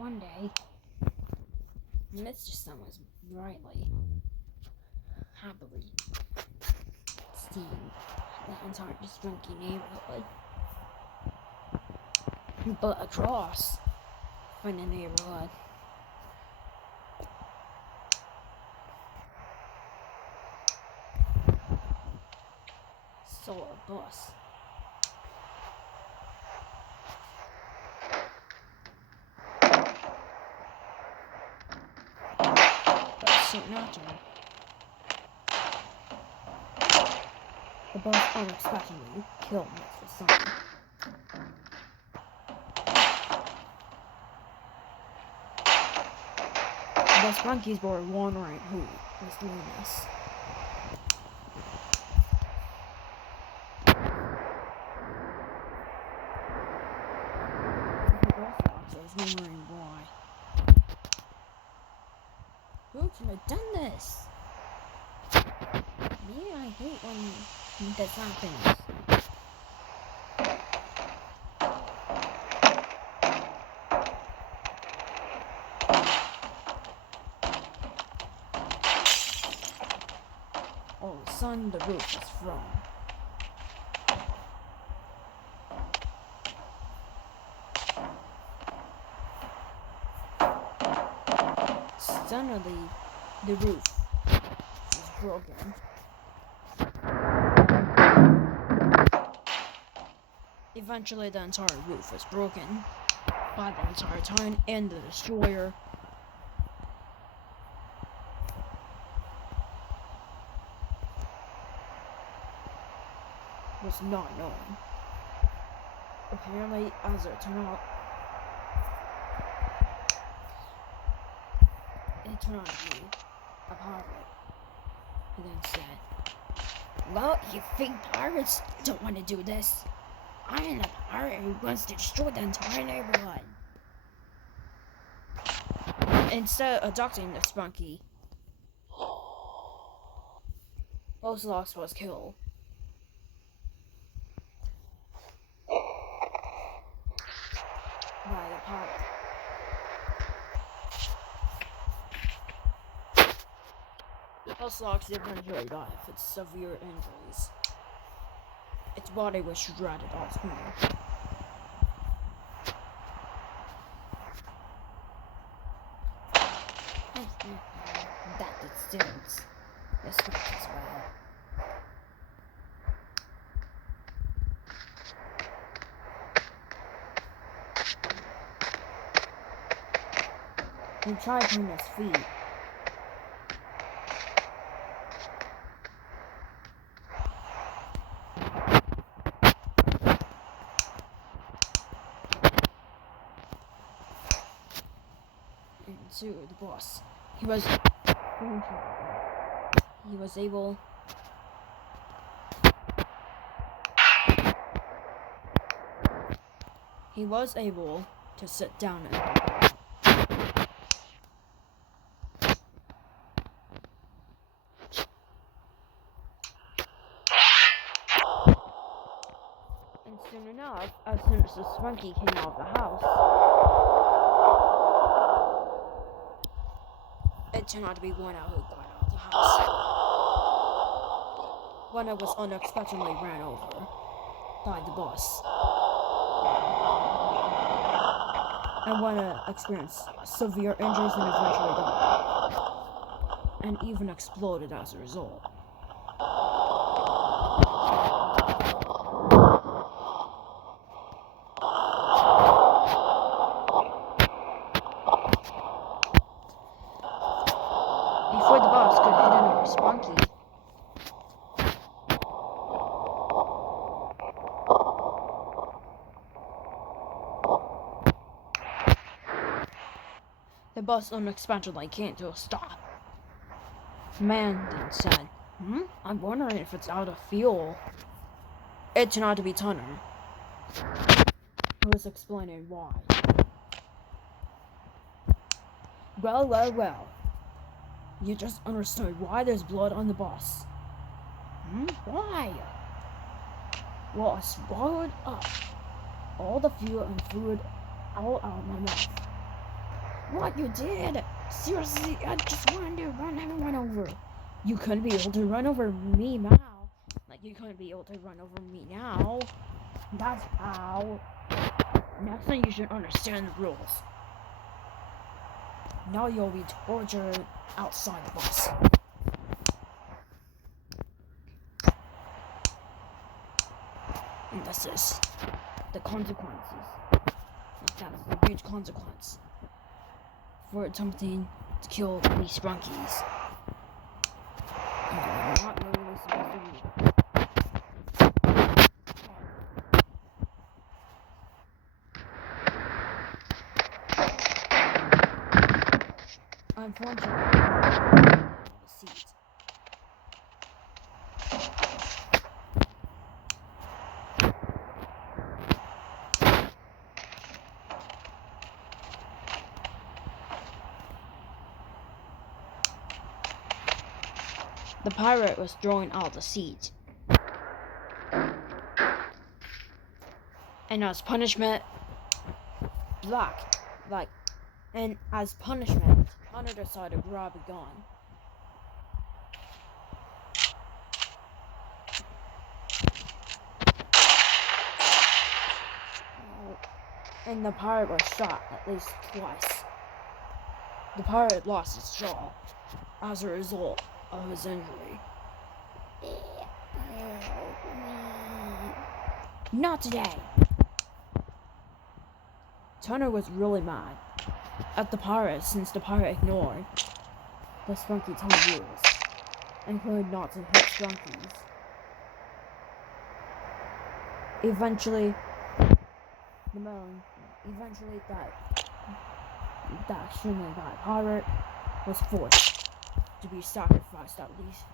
one day, Mr. Sun was happily seeing the entire Sprunki neighborhood. But across from the neighborhood, saw a bus. Soon after, the bus unexpectedly killed Mr. Sun. The Sprunkis were wondering who was doing this. The bus officer was wondering why. Who could have done this? Yeah, I hate when this happens. All of a sudden, the roof is thrown. Suddenly, the roof is broken. Eventually, the entire roof was broken by the entire town, and the destroyer was not known. Apparently, as it turned out, it turned out to be a pirate. He then said, "Well, you think pirates don't want to do this? I am a pirate who wants to destroy the entire neighborhood." Instead of adopting the Sprunki, Ocelots was killed. By the pirate. Ocelots eventually died with severe injuries. Its body was shredded off screen. That it stings. This one as well. He tried on his feet. To the boss. He was able to sit down and soon enough, as soon as the Sprunki came out of the house, it turned out to be Wanna who got out of the house. Wanna was unexpectedly ran over by the boss. And Wanna experienced severe injuries and eventually died. And even exploded as a result. Before the boss could hit another Sprunki, the boss unexpectedly came to a stop. Man then said, I'm wondering if it's out of fuel. It turned out to be Tunner, who was explaining why. Well. You just understood why there's blood on the bus. Why? Well, I swallowed up all the fuel and threw it all out of my mouth. What you did? Seriously, I just wanted to run everyone over. You couldn't be able to run over me now. Like, you couldn't be able to run over me now. That's how. Next time you should understand the rules. Now you'll be tortured outside the bus. And this is the consequences. That's a huge consequence for attempting to kill these Sprunkies. And you're not really supposed to do. Unfortunately, the seat. The pirate was thrown out of the seat. And as punishment, Hunter decided to grab a gun. And the pirate was shot at least twice. The pirate lost his jaw as a result of his injury. Not today! Turner was really mad at the pirate since the pirate ignored the Sprunki Town rules and claimed not to hit Sprunkies. Eventually, that extremely bad pirate was forced to be sacrificed at least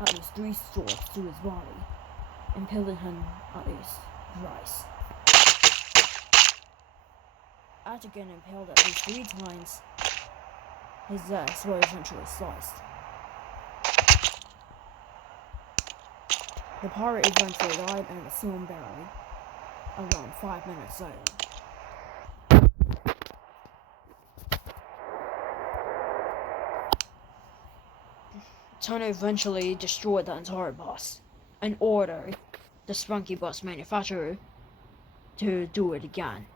at least 3 swords to his body, impaling him at least thrice. After getting impaled at least 3 times, his legs were eventually sliced. The pirate eventually died and was soon buried, around 5 minutes later. Turner eventually destroyed the entire bus and ordered the Sprunki bus manufacturer to do it again.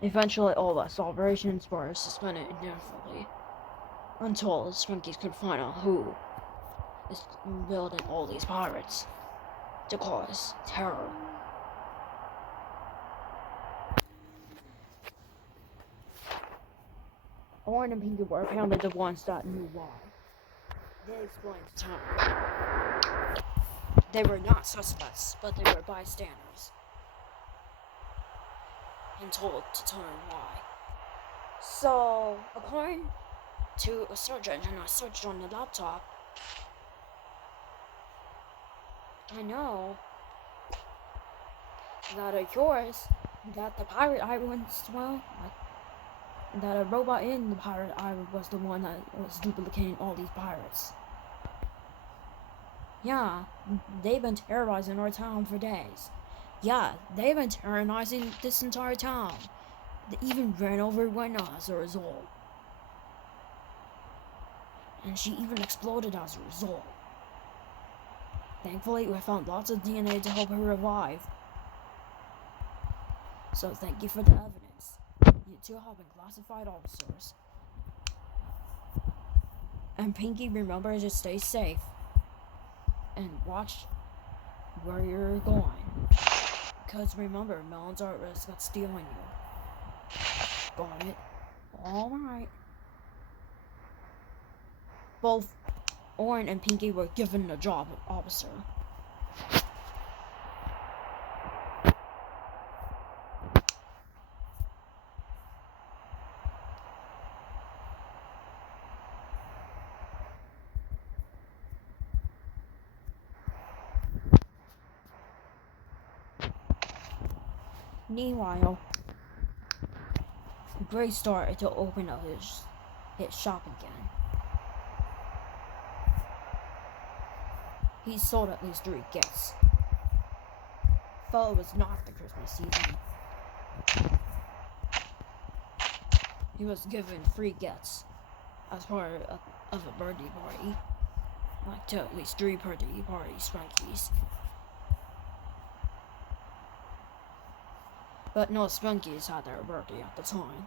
Eventually, all bus operations were suspended indefinitely until the Sprunkies could find out who is building all these pirates to cause terror. Orange and Pinky were apparently the ones that knew why. They explained to Turner. They were not suspects, but they were bystanders, and told to Turner why. So, according to a search engine I searched on the laptop, I know that of course, that the pirate island, that a robot in the pirate island was the one that was duplicating all these pirates. Yeah, they've been terrorizing our town for days. Yeah, they've been terrorizing this entire town. They even ran over Wenna as a result. And she even exploded as a result. Thankfully, we found lots of DNA to help her revive. So thank you for the evidence. You two have been classified officers. And Pinky, remember to stay safe. And watch where you're going. Because remember, melons are at risk of stealing you. Got it? Alright. Both Orin and Pinky were given the job of officer. Meanwhile, Gray started to open up his shop again. He sold at least 3 gifts. Though it was not the Christmas season, He was given free gifts as part of a birthday party. Like to at least 3 birthday parties, Sprunkies. But no Sprunkies had their birthday at the time.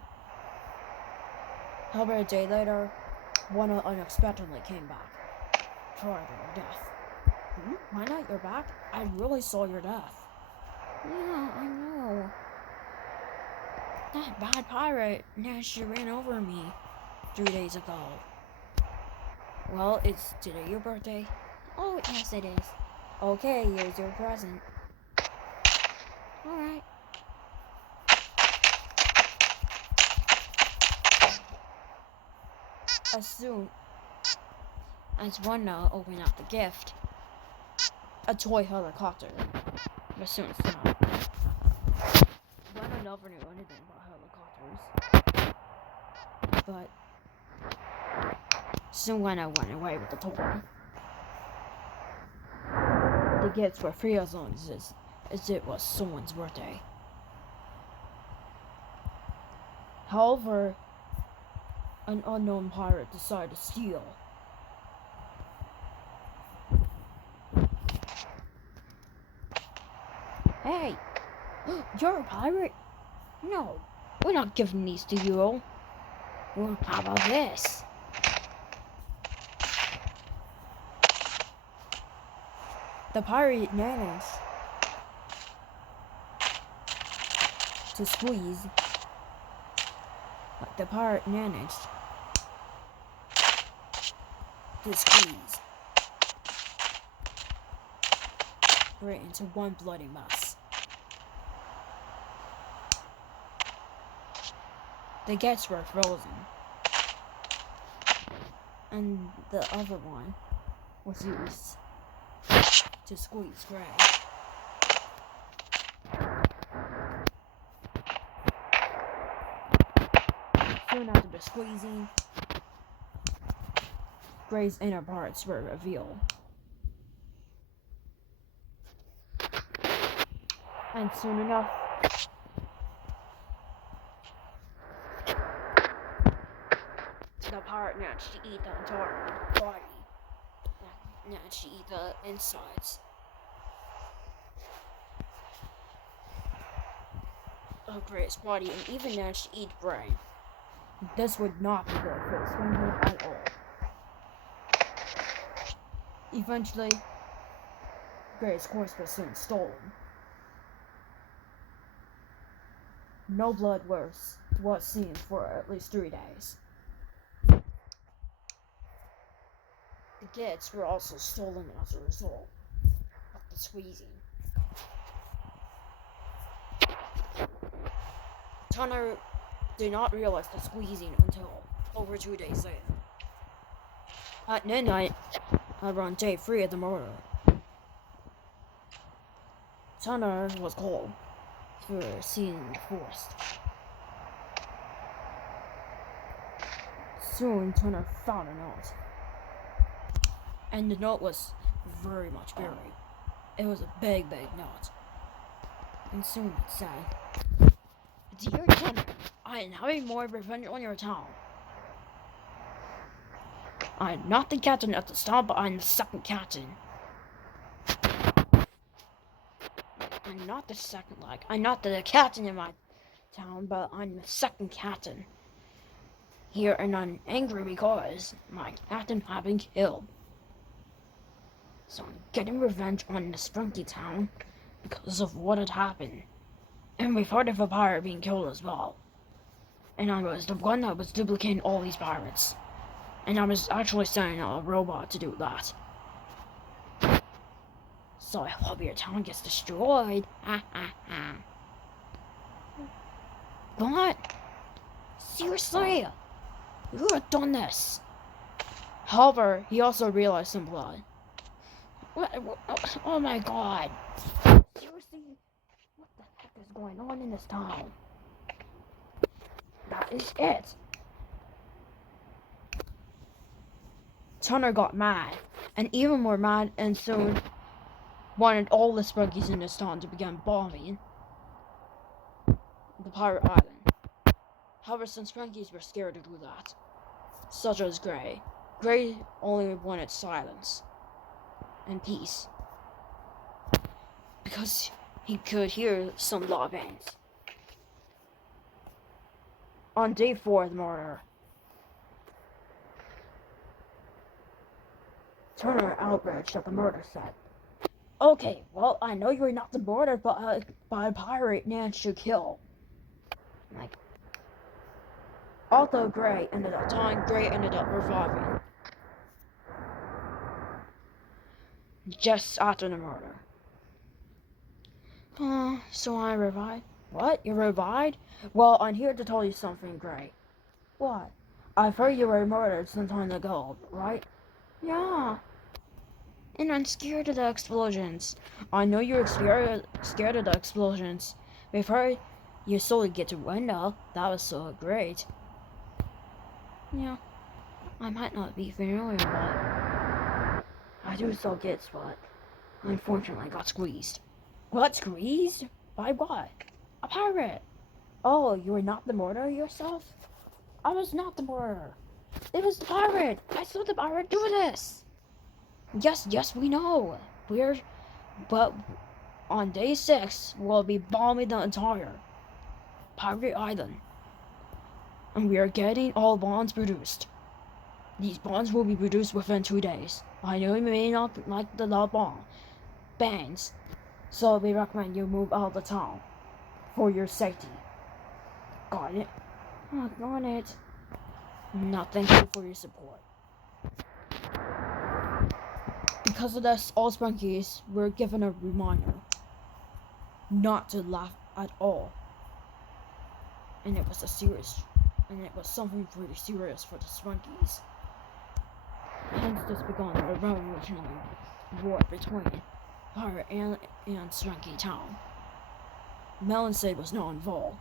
However, a day later, one unexpectedly came back prior to their death. Why not? You're back? I really saw your death. Yeah, I know. That bad pirate, she ran over me 3 days ago. Well, is today your birthday? Oh, yes it is. Okay, here's your present. Alright. As soon as Wanda opened up the gift, a toy helicopter was soon stopped. Wanda never knew anything about helicopters, but soon Wanda went away with the toy. The gifts were free as long as it was someone's birthday. However, an unknown pirate decided to steal. Hey, you're a pirate? No, we're not giving these to you. Well, how about this? The pirate managed to squeeze. The pirate managed to squeeze right into one bloody mess. The gets were frozen, and the other one was used to squeeze Gray. Soon after the squeezing, Gray's inner parts were revealed. And soon enough, the pirate managed to eat the entire body. Managed to eat the insides of Gray's body and even managed to eat brain. This would not be good for the Sprunki at all. Eventually, Gray's corpse was soon stolen. No blood was seen for at least 3 days. The gifts were also stolen as a result of the squeezing. Tanner did not realize the squeezing until over 2 days later. At midnight, around day 3 of the murder, Tanner was called for seeing the forest. Soon, Tanner found a note, and the note was very much buried. It was a big note, and soon it said, "Dear Tanner, I am having more revenge on your town. I am not the captain at the start, but I'm the second captain. I'm not the second, I'm not the captain in my town, but I'm the second captain here, and I'm angry because my captain has been killed. So I'm getting revenge on the Sprunki Town because of what had happened. And we've heard of a pirate being killed as well. And I was the one that was duplicating all these pirates. And I was actually sending a robot to do that. So I hope your town gets destroyed. What? Seriously? Who would have done this?" However, he also realized some blood. Oh my god. Seriously? What the heck is going on in this town? That is it. Tanner got mad, and even more mad, and soon wanted all the Sprunkies in this town to begin bombing pirate island. However, some Sprunkies were scared to do that, such as Gray. Gray only wanted silence and peace, because he could hear some law bangs. On day 4 of the murder, Turner outraged at the murder set. Okay, well, I know you're not the murderer, but a pirate managed to kill. Like, although Gray ended up dying, Gray ended up reviving just after the murder. So I revived? What? You revived? Well, I'm here to tell you something, Gray. What? I've heard you were murdered some time ago, right? Yeah. And I'm scared of the explosions. I know you're scared of the explosions. We've heard you slowly get to window. That was so great. Yeah. I might not be familiar, but I do still get what. Unfortunately, I got squeezed. What? Squeezed? By what? A pirate. Oh, you were not the murderer yourself? I was not the murderer. It was the pirate. I saw the pirate do this. Yes, we know. But on day 6, we'll be bombing the entire pirate island. And we are getting all bonds produced. These bonds will be produced within 2 days. I know you may not like the love bomb bangs, so we recommend you move out of the town for your safety. Got it? Oh, got it. No, thank you for your support. Because of this, all Sprunkies were given a reminder not to laugh at all. And it was something pretty serious for the Sprunkies. Hence this began a revolutionary war between Pirate and Sprunki Town. Melon City was not involved.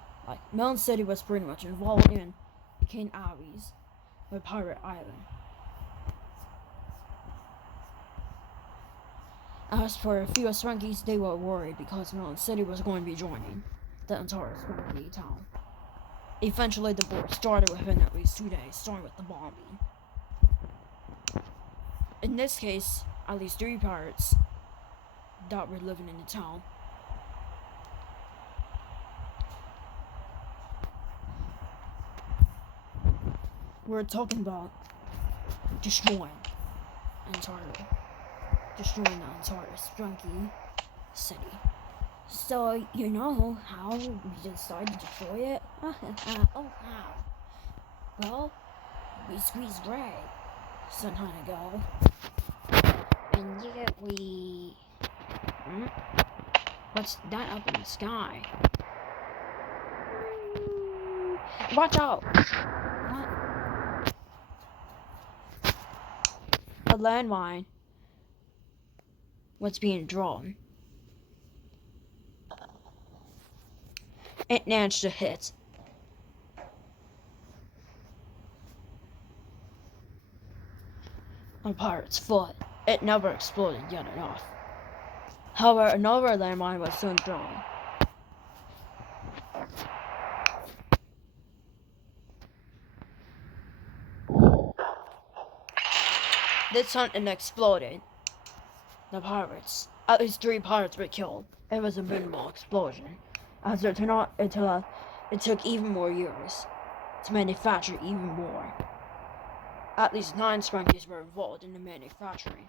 Melon City was pretty much involved in the King Abbey's with Pirate Island. As for a few Sprunkies, they were worried because Melon City was going to be joining the entire Sprunki Town. Eventually, the war started within at least 2 days, starting with the bombing. In this case, at least 3 pirates that were living in the town. We're talking about destroying the entire Sprunki City. So, you know how we decided to destroy it? Oh, how? Well, we squeezed Gray some time ago. And yet we... What's that up in the sky? Watch out! What? A landmine was being drawn. It managed to hit. A pirate's foot. It never exploded yet enough. However, another landmine was soon thrown. This time it exploded. The pirates. At least 3 pirates were killed. It was a minimal explosion. As it turned out, it took even more years to manufacture even more. At least 9 Sprunkies were involved in the manufacturing.